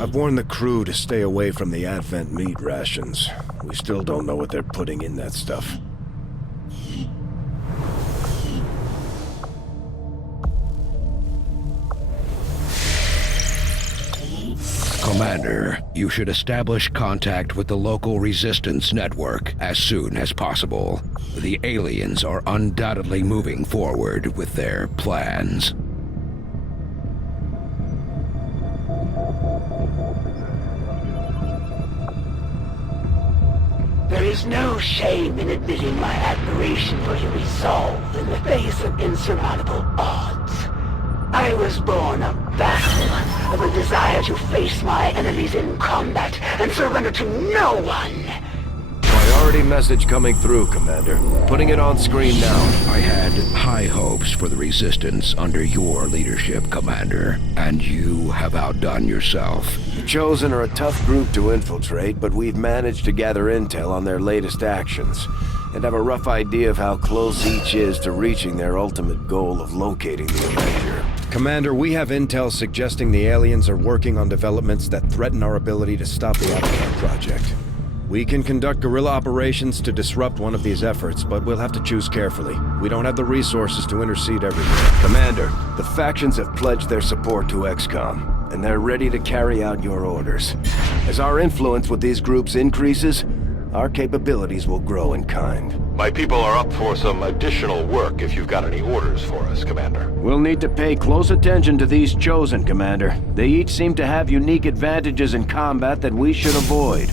I've warned the crew to stay away from the Advent meat rations. We still don't know what they're putting in that stuff. Commander, you should establish contact with the local resistance network as soon as possible. The aliens are undoubtedly moving forward with their plans. There is no shame in admitting my admiration for your resolve in the face of insurmountable odds. I was born of battle, of a desire to face my enemies in combat and surrender to no one. Priority message coming through, Commander. Putting it on screen now. I had high hopes for the Resistance under your leadership, Commander, and you have outdone yourself. The Chosen are a tough group to infiltrate, but we've managed to gather intel on their latest actions, and have a rough idea of how close each is to reaching their ultimate goal of locating the Avenger. Commander, we have intel suggesting the aliens are working on developments that threaten our ability to stop the Avatar project. We can conduct guerrilla operations to disrupt one of these efforts, but we'll have to choose carefully. We don't have the resources to intercede everywhere. Commander, the factions have pledged their support to XCOM, and they're ready to carry out your orders. As our influence with these groups increases, our capabilities will grow in kind. My people are up for some additional work if you've got any orders for us, Commander. We'll need to pay close attention to these Chosen, Commander. They each seem to have unique advantages in combat that we should avoid.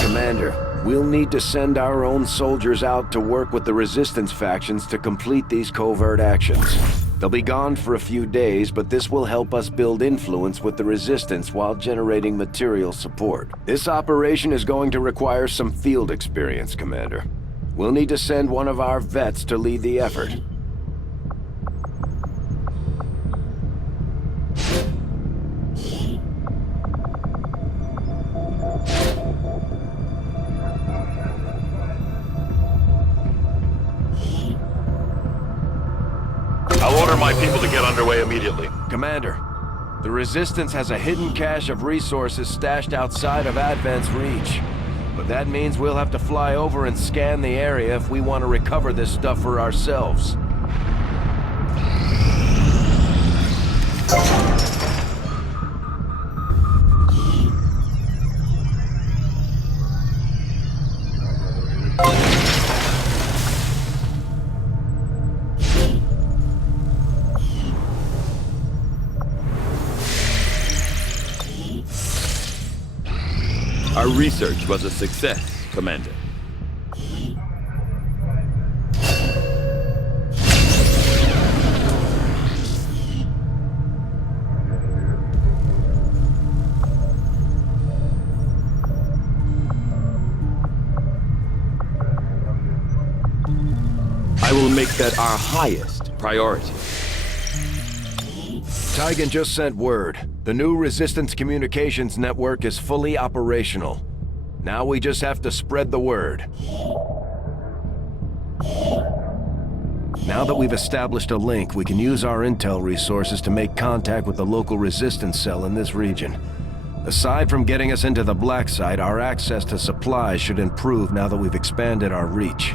Commander, we'll need to send our own soldiers out to work with the Resistance factions to complete these covert actions. They'll be gone for a few days, but this will help us build influence with the Resistance while generating material support. This operation is going to require some field experience, Commander. We'll need to send one of our vets to lead the effort. I'll order my people to get underway immediately. Commander, the Resistance has a hidden cache of resources stashed outside of Advent's reach. But that means we'll have to fly over and scan the area if we want to recover this stuff for ourselves. Our research was a success, Commander. I will make that our highest priority. Tygan just sent word. The new Resistance communications network is fully operational. Now we just have to spread the word. Now that we've established a link, we can use our intel resources to make contact with the local Resistance cell in this region. Aside from getting us into the black site, our access to supplies should improve now that we've expanded our reach.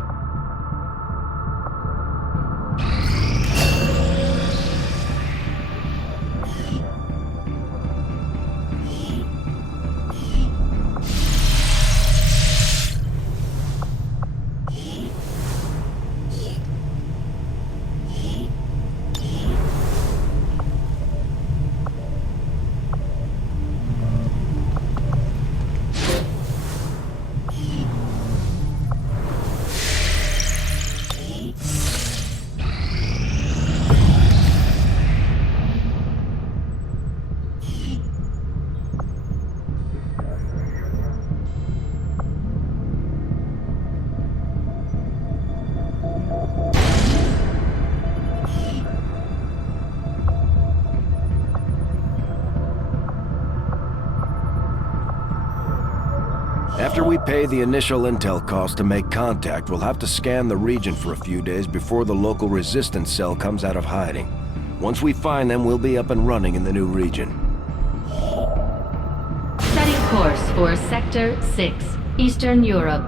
we pay the initial intel cost to make contact, we'll have to scan the region for a few days before the local resistance cell comes out of hiding. Once we find them, we'll be up and running in the new region. Setting course for Sector 6, Eastern Europe.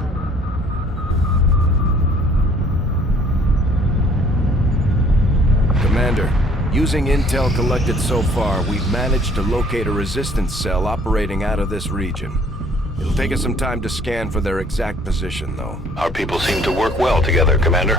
Commander, using intel collected so far, we've managed to locate a resistance cell operating out of this region. It'll take us some time to scan for their exact position, though. Our people seem to work well together, Commander.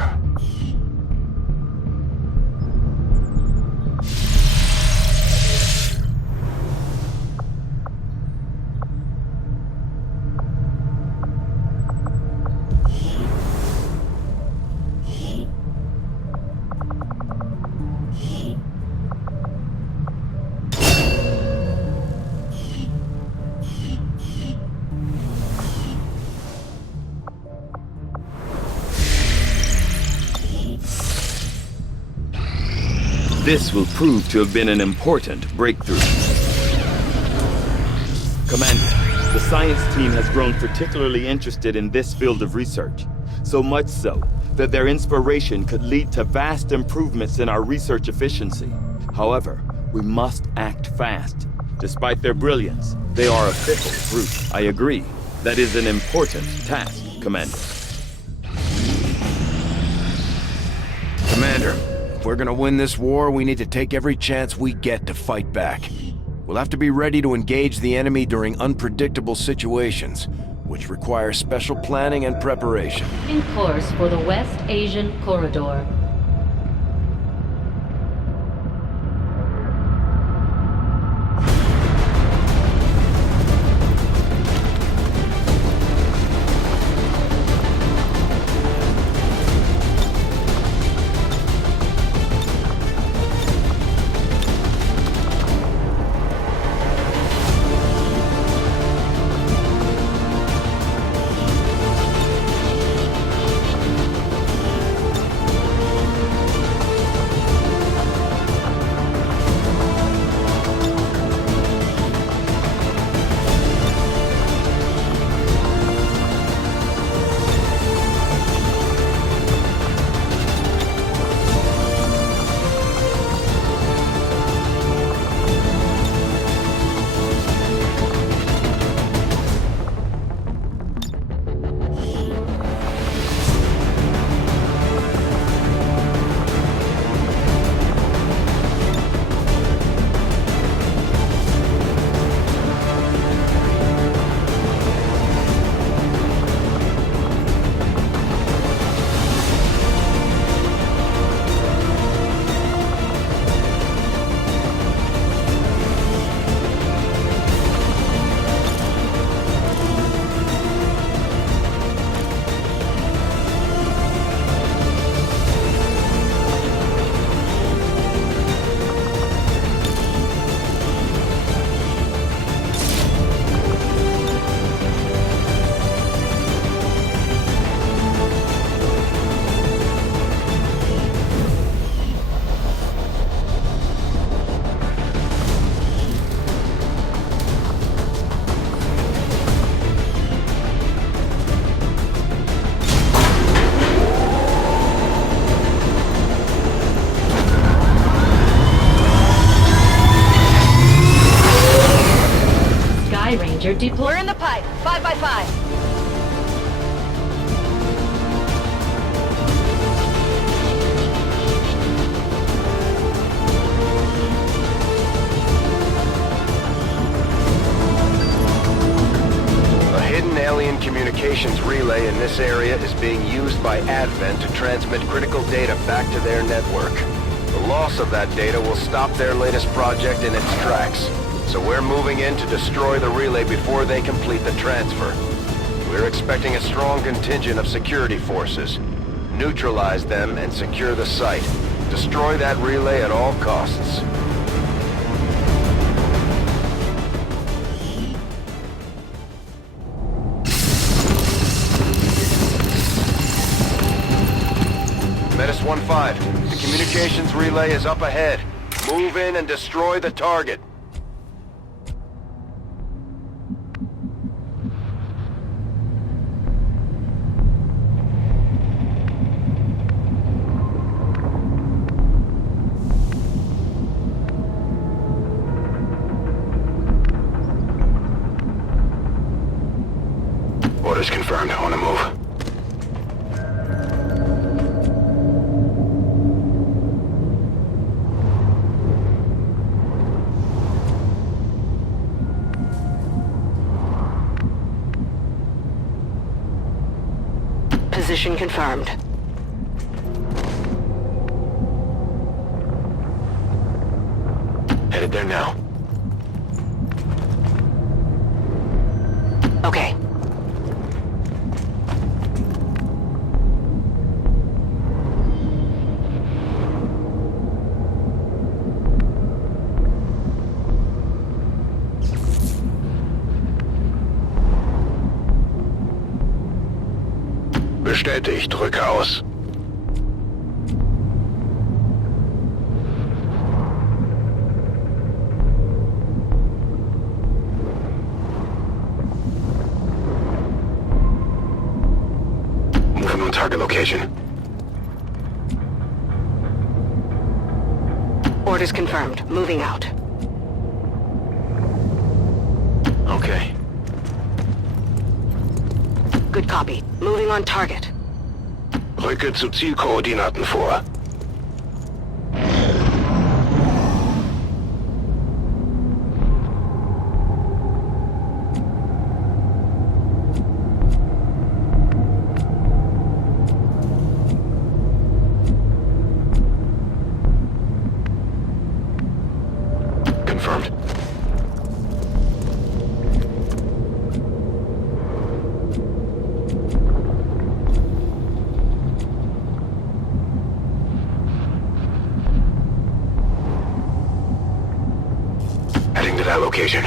This will prove to have been an important breakthrough. Commander, the science team has grown particularly interested in this field of research, so much so that their inspiration could lead to vast improvements in our research efficiency. However, we must act fast. Despite their brilliance, they are a fickle group. I agree. That is an important task, Commander. Commander, if we're gonna win this war, we need to take every chance we get to fight back. We'll have to be ready to engage the enemy during unpredictable situations, which require special planning and preparation. In course for the West Asian Corridor. Deploy. We're in the pipe. 5 by 5. A hidden alien communications relay in this area is being used by Advent to transmit critical data back to their network. The loss of that data will stop their latest project in its tracks. So we're moving in to destroy the relay before they complete the transfer. We're expecting a strong contingent of security forces. Neutralize them and secure the site. Destroy that relay at all costs. Menace 1-5, the communications relay is up ahead. Move in and destroy the target. On the move. Position confirmed. Headed there now. Okay. Bestätigt, drücke aus. Moving on target location. Orders confirmed. Moving out. Okay. Good copy. Moving on target. Rücke zu Zielkoordinaten vor. Confirmed. Heading to that location.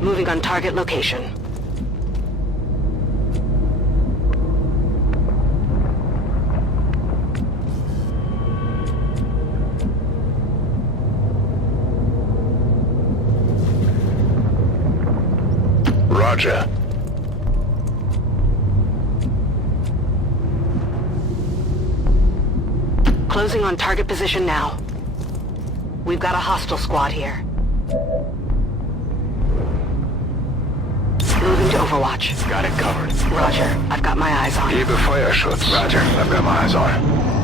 Moving on target location. Roger. Closing on target position now. We've got a hostile squad here. Moving to Overwatch. Got it covered. Roger. I've got my eyes on. Gebe Feuerschutz. Roger. I've got my eyes on.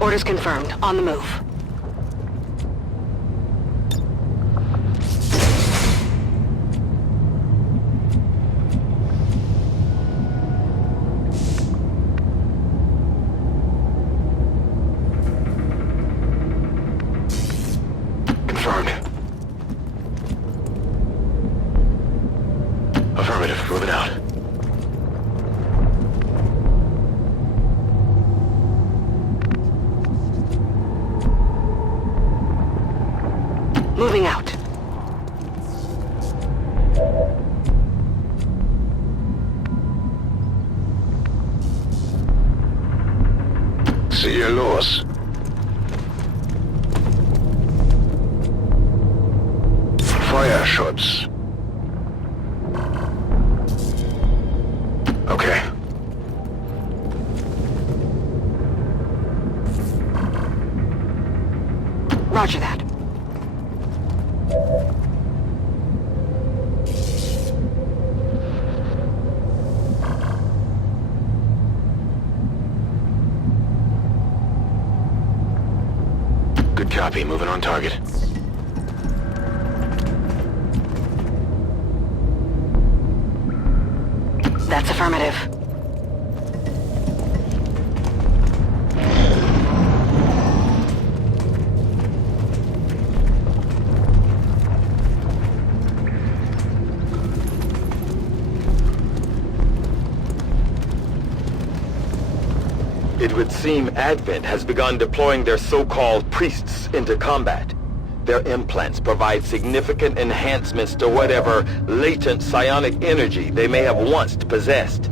Orders confirmed. On the move. Confirmed. Affirmative. Moving out. Moving out. Ziehe los. Feuerschutz. Okay. Roger that. Good copy. Moving on target. That's affirmative. It would seem Advent has begun deploying their so-called priests into combat. Their implants provide significant enhancements to whatever latent psionic energy they may have once possessed.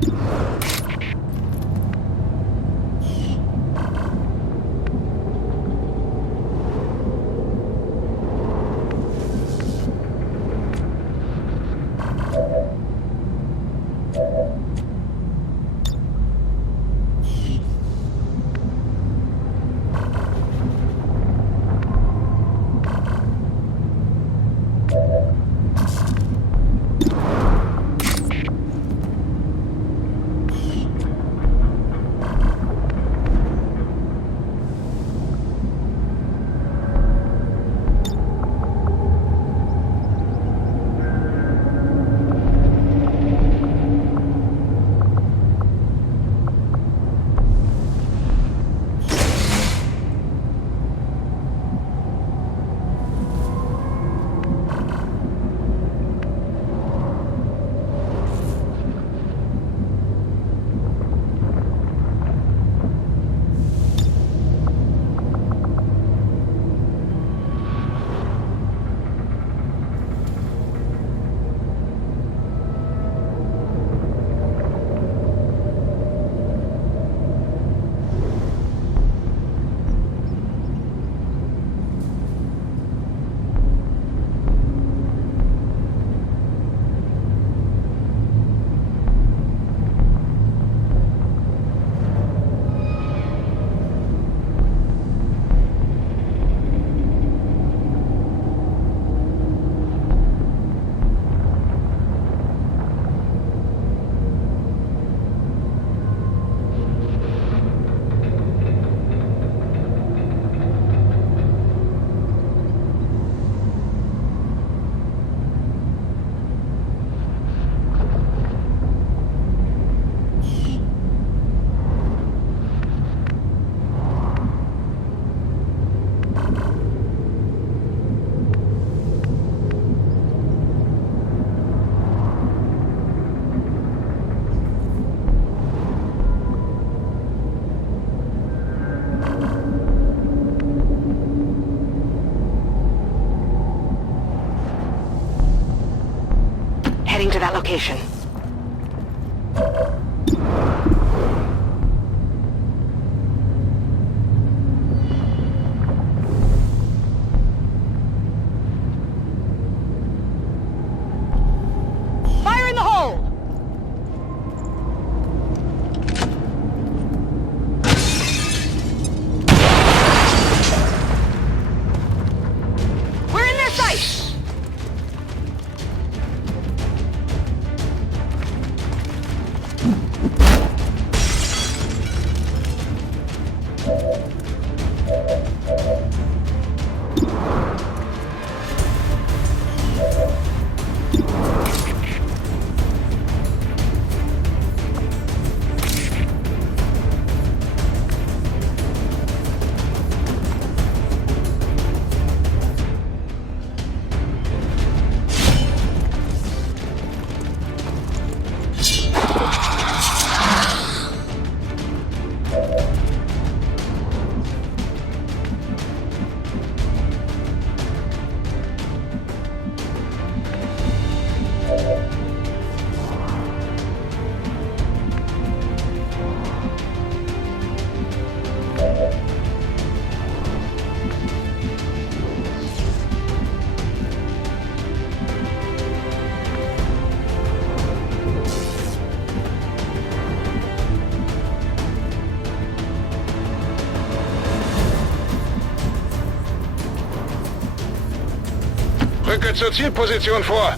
heading to that location. Fire in the hole! We're in their sight! Rücke zur Zielposition vor.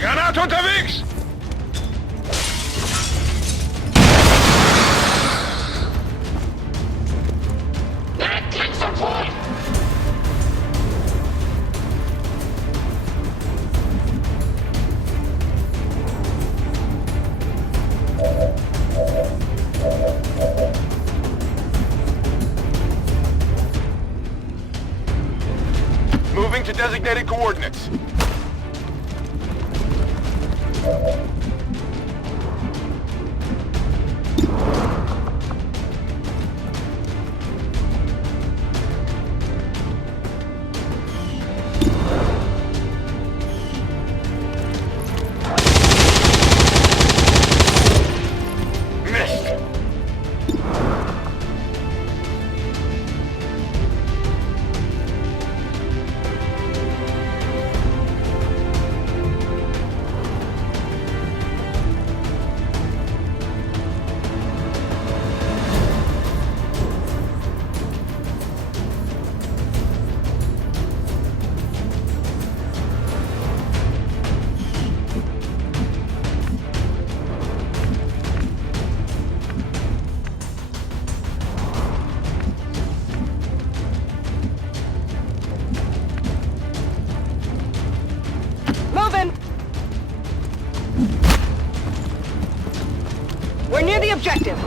Granate unterwegs! Moving to designated coordinates. Missed. Moving! We're near the objective.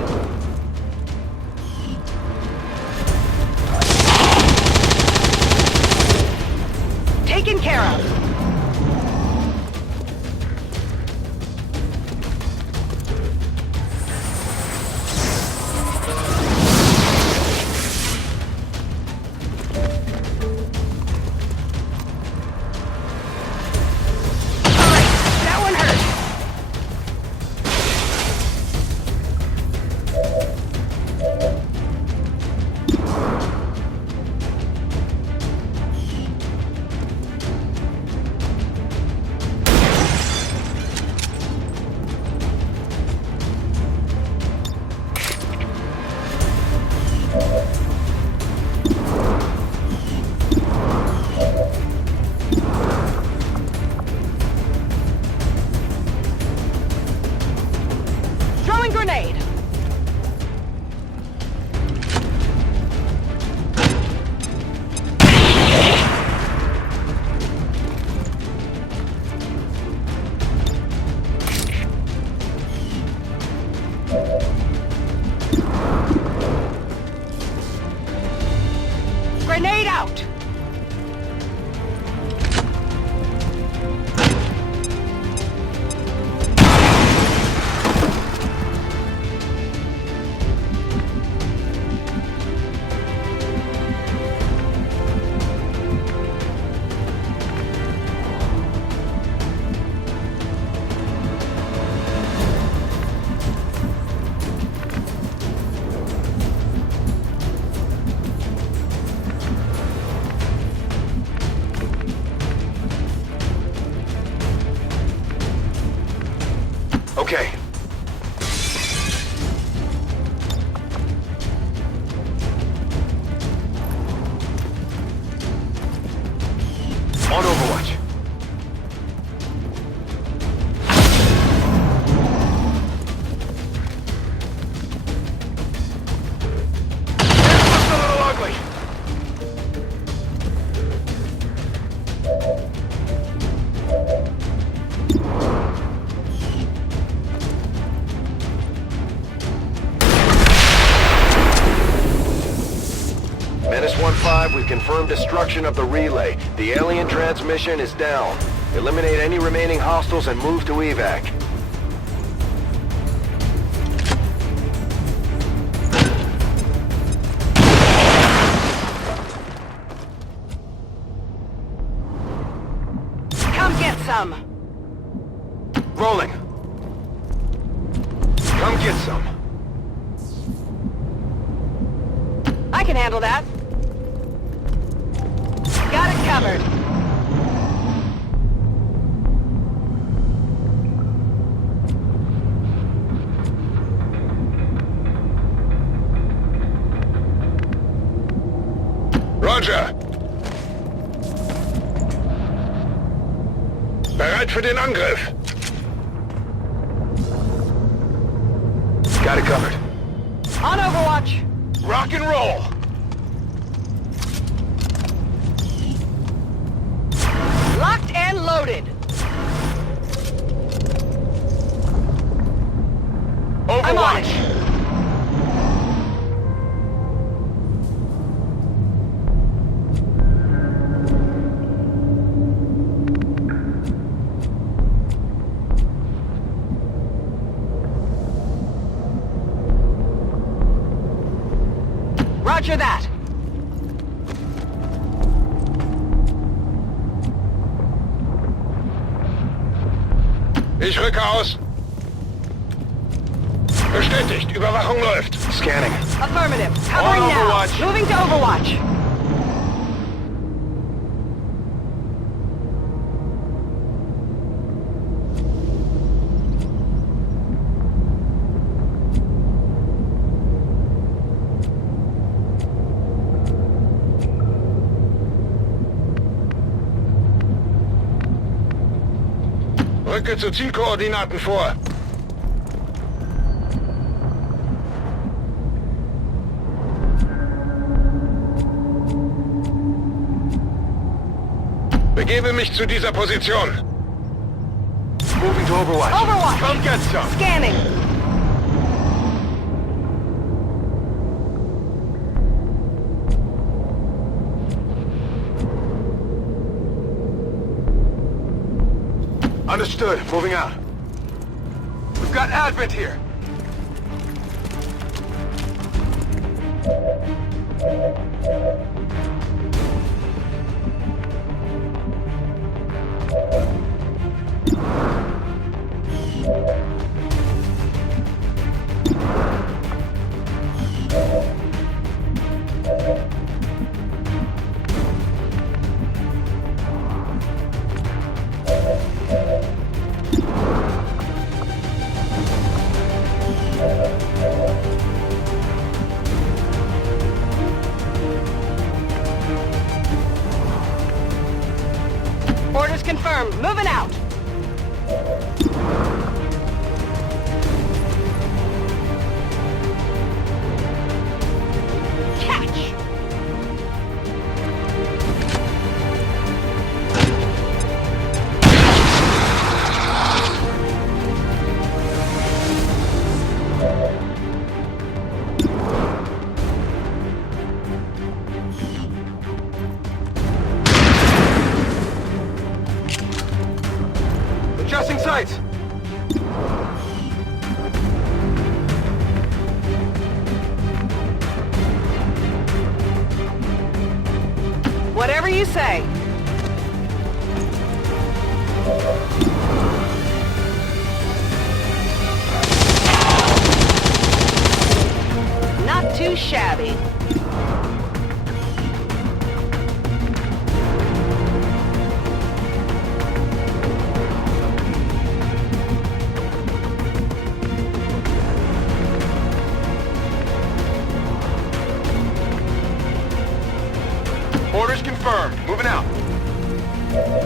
Taken care of. That one hurt. Okay. On Overwatch. This looks a little ugly. Menace 1-5, we've confirmed destruction of the relay. The alien transmission is down. Eliminate any remaining hostiles and move to evac. Come get some. Rolling. Come get some. I can handle that. Got it covered. Roger. Bereit für den Angriff. Got it covered. On Overwatch. Rock and roll. Locked and loaded. I'm on it. Roger that. Ich rücke aus. Bestätigt, Überwachung läuft. Scanning. Affirmative. Covering On now. Overwatch. Moving to Overwatch. Rücke zu Zielkoordinaten vor. Begebe mich zu dieser Position. Moving to Overwatch. Overwatch. Come get some. Scanning. Understood. Moving out. We've got Advent here. Orders confirmed. Moving out. Catch. Adjusting sights. Whatever you say. Not too shabby. Boom!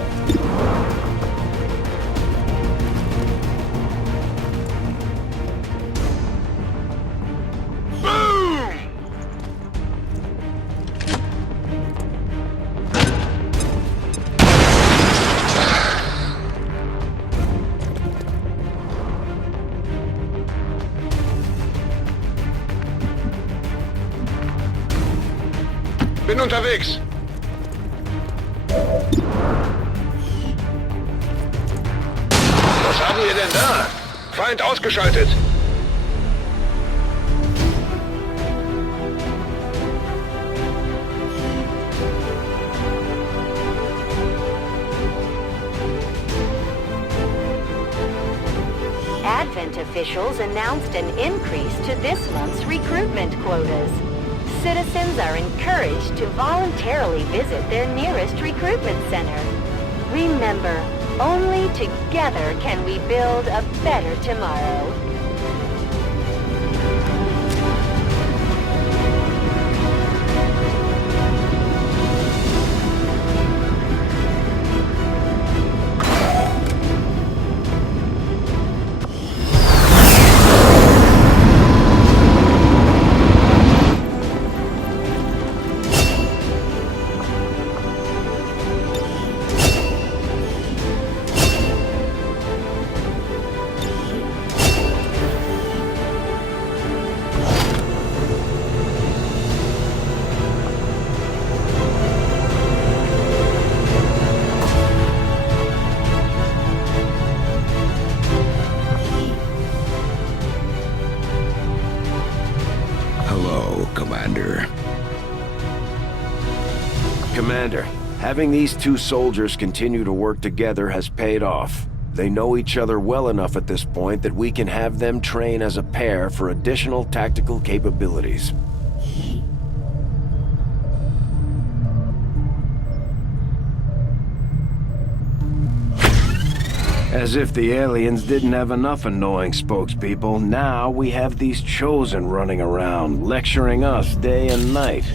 Bin unterwegs. Was haben wir denn da? Feind ausgeschaltet. Advent officials announced an increase to this month's recruitment quotas. Citizens are encouraged to voluntarily visit their nearest recruitment center. Remember, only together can we build a better tomorrow. Hello, Commander. Commander, having these two soldiers continue to work together has paid off. They know each other well enough at this point that we can have them train as a pair for additional tactical capabilities. As if the aliens didn't have enough annoying spokespeople, now we have these Chosen running around, lecturing us day and night.